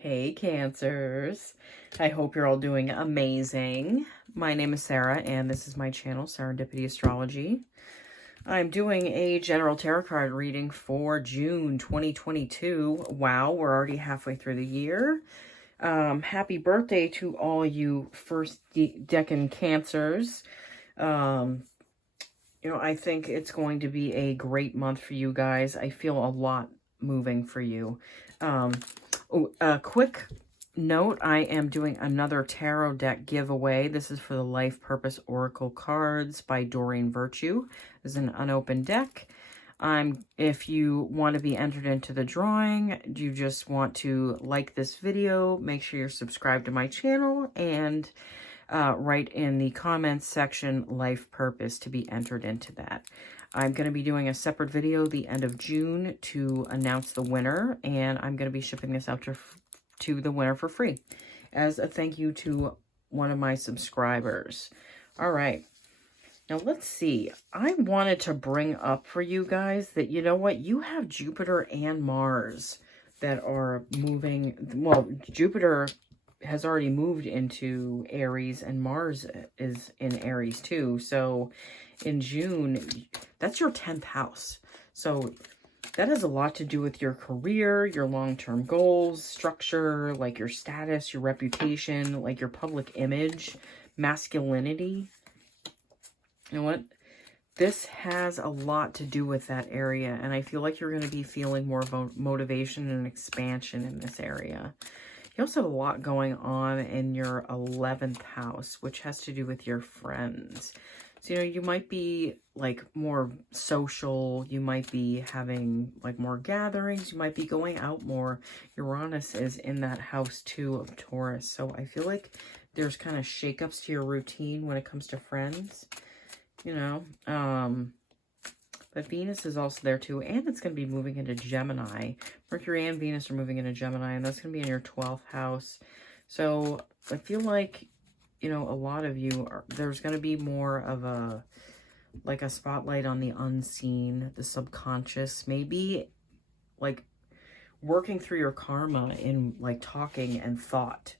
Hey Cancers, I hope you're all doing amazing. My name is Sarah and this is my channel, Serendipity Astrology. I'm doing a general tarot card reading for June 2022. Wow, we're already halfway through the year. Happy birthday to all you first decan Cancers. I think it's going to be a great month for you guys. I feel a lot moving for you. A quick note, I am doing another tarot deck giveaway. This is for the Life Purpose Oracle cards by Doreen Virtue. This is an unopened deck. If you want to be entered into the drawing, you just want to like this video, make sure you're subscribed to my channel, and write in the comments section Life Purpose to be entered into that. I'm going to be doing a separate video the end of June to announce the winner, and I'm going to be shipping this out to the winner for free as a thank you to one of my subscribers. All right. Now, let's see. I wanted to bring up for you guys that, you know what? You have Jupiter and Mars that are moving. Well, Jupiter has already moved into Aries and Mars is in Aries too. So in June, that's your 10th house. So that has a lot to do with your career, your long-term goals, structure, like your status, your reputation, like your public image, masculinity. You know what? This has a lot to do with that area. And I feel like you're going to be feeling more motivation and expansion in this area. You also have a lot going on in your 11th house, which has to do with your friends. So, you might be like more social. You might be having like more gatherings. You might be going out more. Uranus is in that house too of Taurus. So I feel like there's kind of shakeups to your routine when it comes to friends, but Venus is also there too, and it's going to be moving into Gemini. Mercury and Venus are moving into Gemini, and that's going to be in your 12th house. So I feel like, a lot of you there's going to be more of a spotlight on the unseen, the subconscious, maybe like working through your karma in like talking and thought.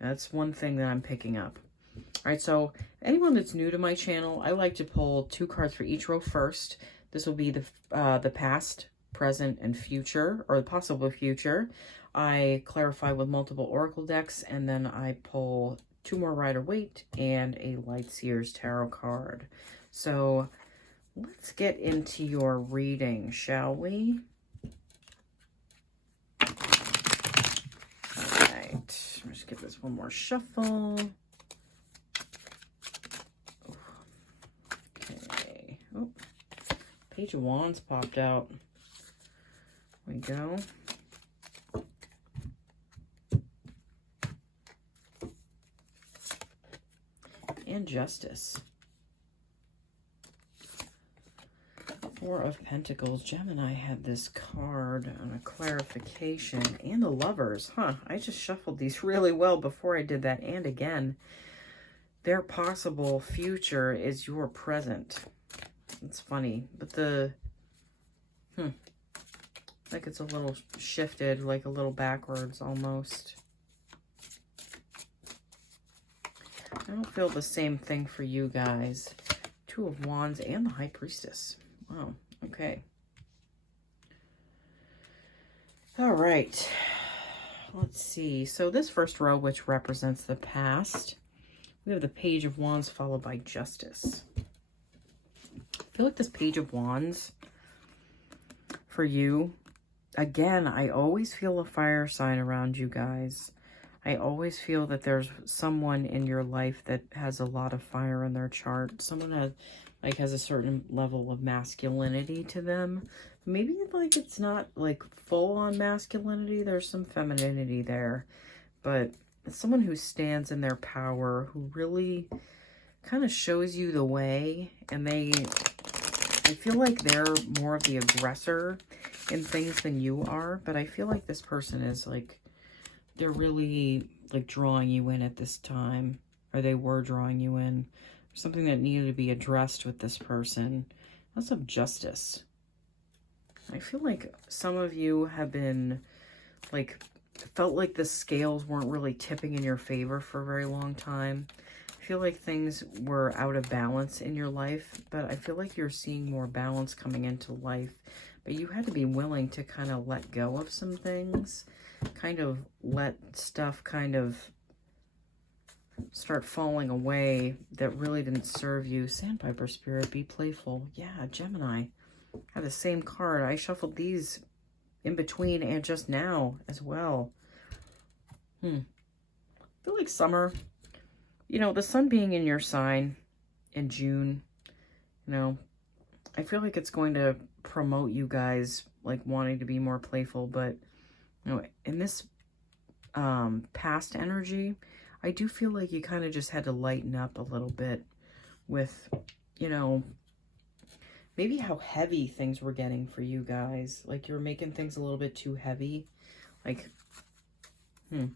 That's one thing that I'm picking up. All right, so anyone that's new to my channel, I like to pull 2 cards for each row first. This will be the past, present, and future, or the possible future. I clarify with multiple oracle decks, and then I pull 2 more Rider-Waite and a Light Seers tarot card. So let's get into your reading, shall we? All right, let's give this one more shuffle. Oh, Page of Wands popped out. There we go. And Justice. 4 of Pentacles. Gemini had this card on a clarification. And the Lovers. Huh, I just shuffled these really well before I did that. And again, their possible future is your present. It's funny, but like it's a little shifted, like a little backwards almost. I don't feel the same thing for you guys. 2 of Wands and the High Priestess. Wow, okay. All right, let's see. So this first row, which represents the past, we have the Page of Wands followed by Justice. I feel like this Page of Wands for you, again, I always feel a fire sign around you guys. I always feel that there's someone in your life that has a lot of fire in their chart. Someone has a certain level of masculinity to them. Maybe like it's not like full on masculinity. There's some femininity there, but it's someone who stands in their power, who really kind of shows you the way, and I feel like they're more of the aggressor in things than you are, but I feel like this person is like, they're really like drawing you in at this time, or they were drawing you in. Something that needed to be addressed with this person. Lots of Justice. I feel like some of you have been like felt like the scales weren't really tipping in your favor for a very long time. I feel like things were out of balance in your life, but I feel like you're seeing more balance coming into life. But you had to be willing to kind of let go of some things, kind of let stuff kind of start falling away that really didn't serve you. Sandpiper Spirit, be playful. Yeah, Gemini. Had the same card. I shuffled these in between and just now as well. I feel like summer, you know, the sun being in your sign in June, you know, I feel like it's going to promote you guys like wanting to be more playful. But, you know, in this past energy, I do feel like you kind of just had to lighten up a little bit with, you know, maybe how heavy things were getting for you guys. Like you were making things a little bit too heavy. Like, maybe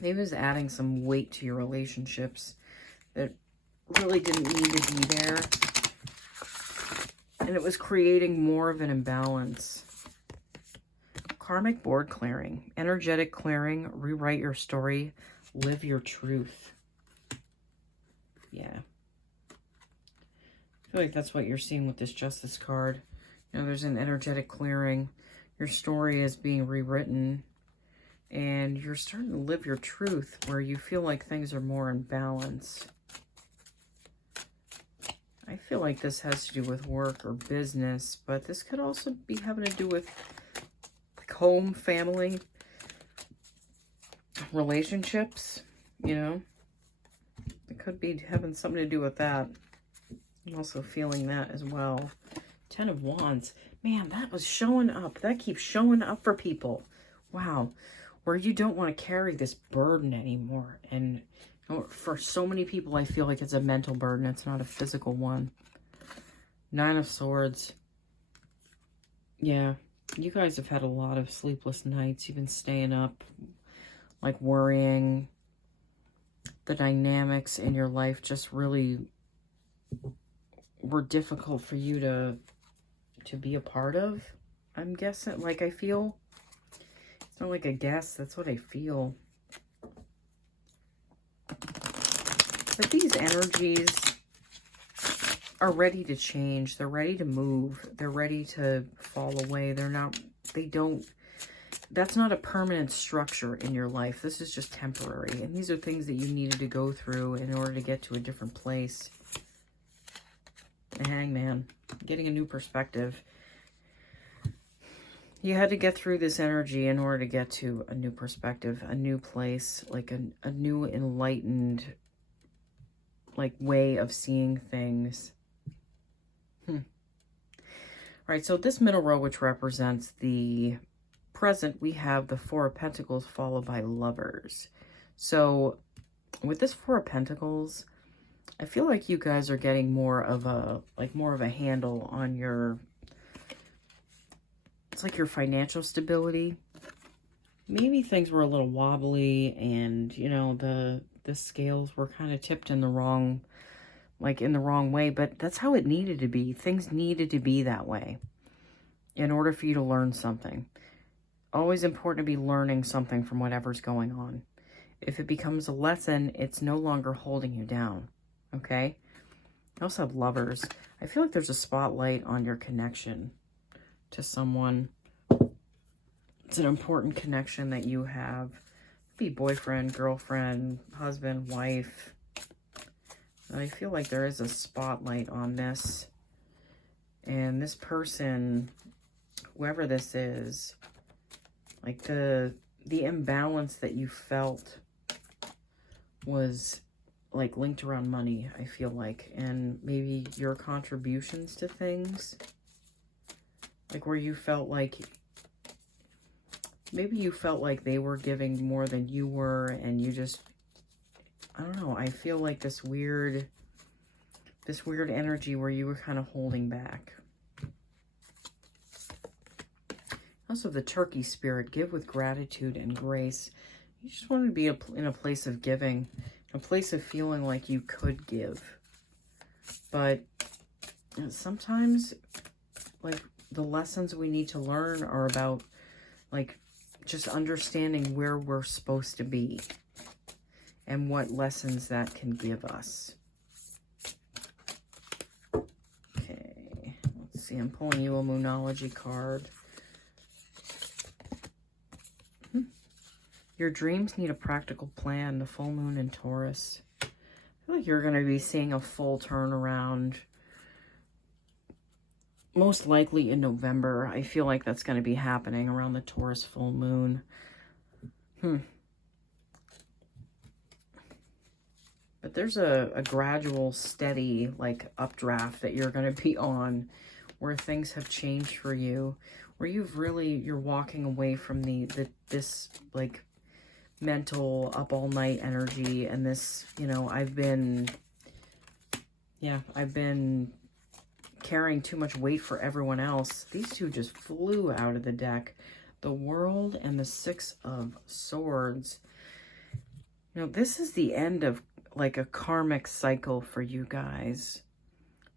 it was adding some weight to your relationships that really didn't need to be there. And it was creating more of an imbalance. Karmic board clearing, energetic clearing, rewrite your story, live your truth. Yeah. I feel like that's what you're seeing with this Justice card. You know, there's an energetic clearing. Your story is being rewritten. And you're starting to live your truth where you feel like things are more in balance. I feel like this has to do with work or business, but this could also be having to do with like home, family, relationships, you know. It could be having something to do with that. I'm also feeling that as well. 10 of Wands. Man, that was showing up. That keeps showing up for people. Wow. Where you don't want to carry this burden anymore. And you know, for so many people, I feel like it's a mental burden. It's not a physical one. 9 of Swords. Yeah. You guys have had a lot of sleepless nights. You've been staying up, like worrying. The dynamics in your life just really were difficult for you to be a part of, I'm guessing. Like, I feel, it's not like a guess, that's what I feel. But these energies are ready to change. They're ready to move. They're ready to fall away. That's not a permanent structure in your life. This is just temporary. And these are things that you needed to go through in order to get to a different place. The Hangman, getting a new perspective. You had to get through this energy in order to get to a new perspective, a new place, like a new enlightened, like, way of seeing things. All right, so this middle row, which represents the present, we have the Four of Pentacles followed by Lovers. So with this Four of Pentacles, I feel like you guys are getting more of a handle on your, it's like your financial stability. Maybe things were a little wobbly and, you know, the scales were kind of tipped in the wrong, like in the wrong way, but that's how it needed to be. Things needed to be that way in order for you to learn something. Always important to be learning something from whatever's going on. If it becomes a lesson, it's no longer holding you down. Okay? I also have Lovers. I feel like there's a spotlight on your connection to someone. It's an important connection that you have. Be boyfriend, girlfriend, husband, wife. And I feel like there is a spotlight on this. And this person, whoever this is, like the imbalance that you felt was like linked around money, I feel like, and maybe your contributions to things, like where you felt like, maybe you felt like they were giving more than you were, and you just, I don't know, I feel like this weird energy where you were kind of holding back. Also, the Turkey Spirit, give with gratitude and grace. You just want to be in a place of giving, a place of feeling like you could give. But sometimes, like, the lessons we need to learn are about, like, just understanding where we're supposed to be and what lessons that can give us. Okay, let's see. I'm pulling you a Moonology card. Your dreams need a practical plan. The full moon in Taurus. I feel like you're going to be seeing a full turnaround. Most likely in November. I feel like that's going to be happening around the Taurus full moon. But there's a gradual, steady, like, updraft that you're going to be on where things have changed for you. Where you're walking away from this, like, mental up all night energy and this, you know, I've been carrying too much weight for everyone else. These two just flew out of the deck. The World and the Six of Swords. You know, this is the end of like a karmic cycle for you guys.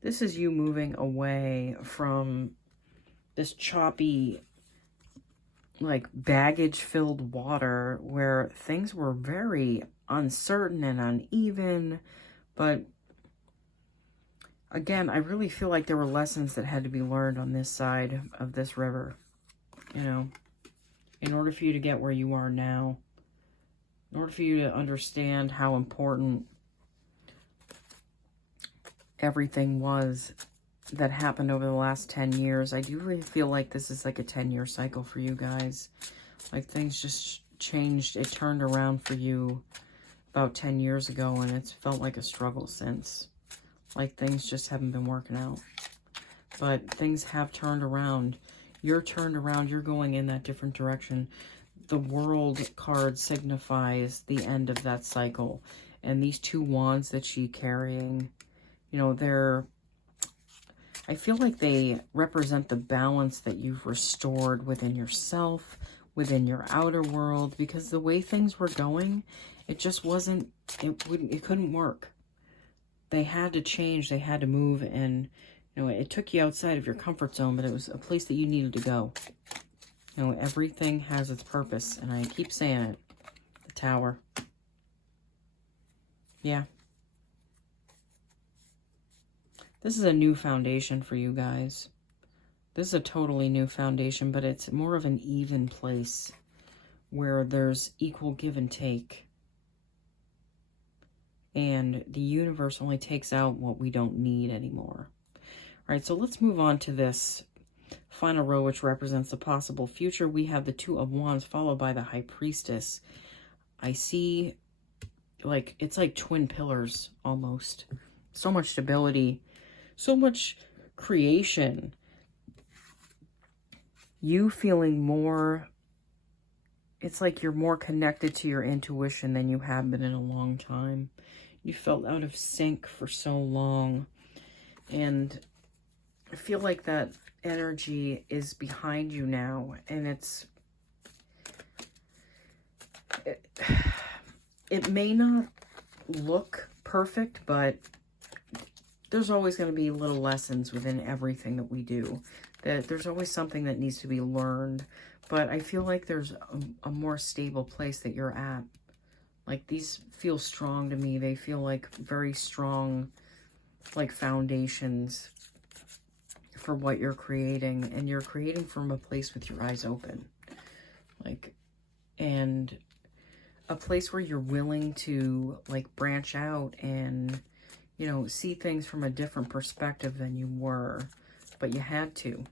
This is you moving away from this choppy, like, baggage-filled water where things were very uncertain and uneven. But again, I really feel like there were lessons that had to be learned on this side of this river, you know, in order for you to get where you are now, in order for you to understand how important everything was that happened over the last 10 years. I do really feel like this is like a 10-year cycle for you guys. Like, things just changed. It turned around for you about 10 years ago, and it's felt like a struggle since. Like, things just haven't been working out. But things have turned around. You're turned around. You're going in that different direction. The World card signifies the end of that cycle. And these two wands that she's carrying, you know, I feel like they represent the balance that you've restored within yourself, within your outer world, because the way things were going, it just wasn't, it couldn't work. They had to change, they had to move, and, you know, it took you outside of your comfort zone, but it was a place that you needed to go. You know, everything has its purpose, and I keep saying it. The Tower. Yeah. This is a new foundation for you guys. This is a totally new foundation, but it's more of an even place where there's equal give and take. And the universe only takes out what we don't need anymore. All right, so let's move on to this final row, which represents the possible future. We have the Two of Wands followed by the High Priestess. I see, like, it's like twin pillars almost. So much stability. So much creation. You feeling more, it's like you're more connected to your intuition than you have been in a long time. You felt out of sync for so long. And I feel like that energy is behind you now. And it may not look perfect, but there's always going to be little lessons within everything that we do. That there's always something that needs to be learned. But I feel like there's a more stable place that you're at. Like, these feel strong to me. They feel like very strong, like, foundations for what you're creating. And you're creating from a place with your eyes open. Like, and a place where you're willing to, like, branch out and, you know, see things from a different perspective than you were. But you had to.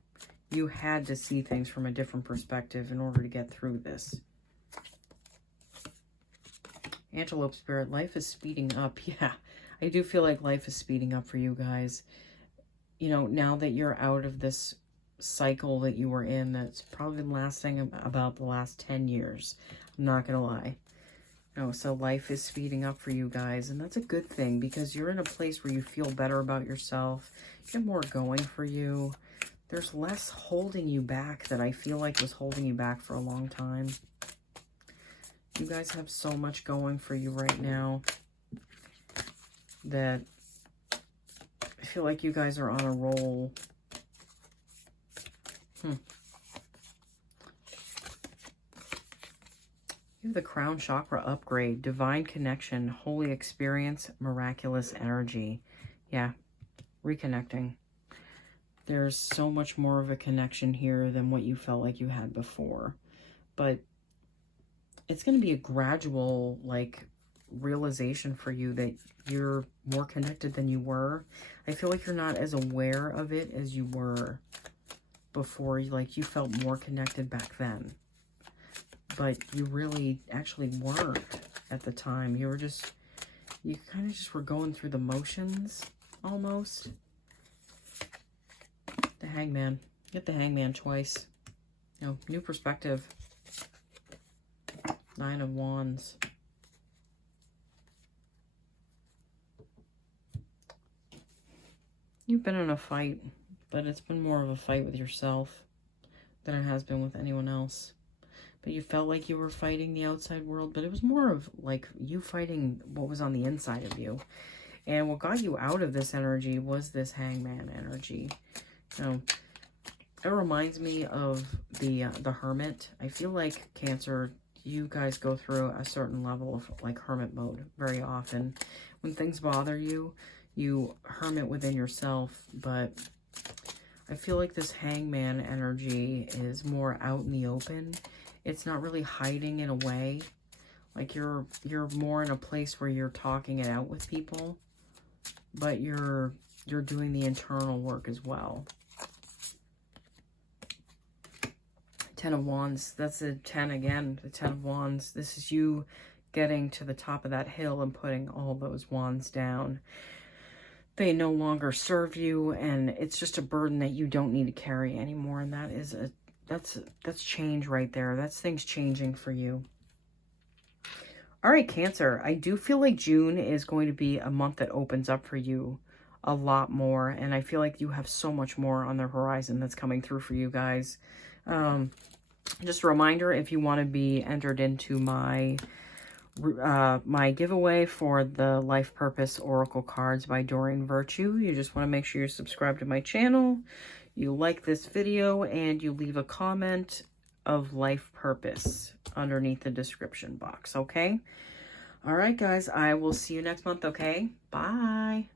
You had to see things from a different perspective in order to get through this. Antelope Spirit, life is speeding up. Yeah, I do feel like life is speeding up for you guys. You know, now that you're out of this cycle that you were in, that's probably been lasting about the last 10 years. I'm not going to lie. No, so life is speeding up for you guys, and that's a good thing because you're in a place where you feel better about yourself. You have more going for you. There's less holding you back that I feel like was holding you back for a long time. You guys have so much going for you right now that I feel like you guys are on a roll. You have the crown chakra upgrade, divine connection, holy experience, miraculous energy. Yeah, reconnecting. There's so much more of a connection here than what you felt like you had before. But it's going to be a gradual, like, realization for you that you're more connected than you were. I feel like you're not as aware of it as you were before. Like, you felt more connected back then. But you really actually weren't at the time. You were just, you kind of just were going through the motions almost. The Hangman. Get the Hangman twice. You know, new perspective. 9 of Wands. You've been in a fight, but it's been more of a fight with yourself than it has been with anyone else. But you felt like you were fighting the outside world, but it was more of like you fighting what was on the inside of you. And what got you out of this energy was this Hangman energy. You know, it reminds me of the Hermit. I feel like Cancer, you guys go through a certain level of like hermit mode very often. When things bother you, you hermit within yourself, but I feel like this Hangman energy is more out in the open. It's not really hiding in a way. Like you're more in a place where you're talking it out with people, but you're doing the internal work as well. 10 of Wands. That's a 10 again. The 10 of Wands. This is you getting to the top of that hill and putting all those wands down. They no longer serve you, and it's just a burden that you don't need to carry anymore. And that is that's change right there. That's things changing for you. All right, Cancer. I do feel like June is going to be a month that opens up for you a lot more, and I feel like you have so much more on the horizon that's coming through for you guys. Just a reminder, if you want to be entered into my giveaway for the Life Purpose Oracle cards by Doreen Virtue, you just want to make sure you're subscribed to my channel, you like this video, and you leave a comment of life purpose underneath the description box, okay? All right, guys, I will see you next month, okay? Bye.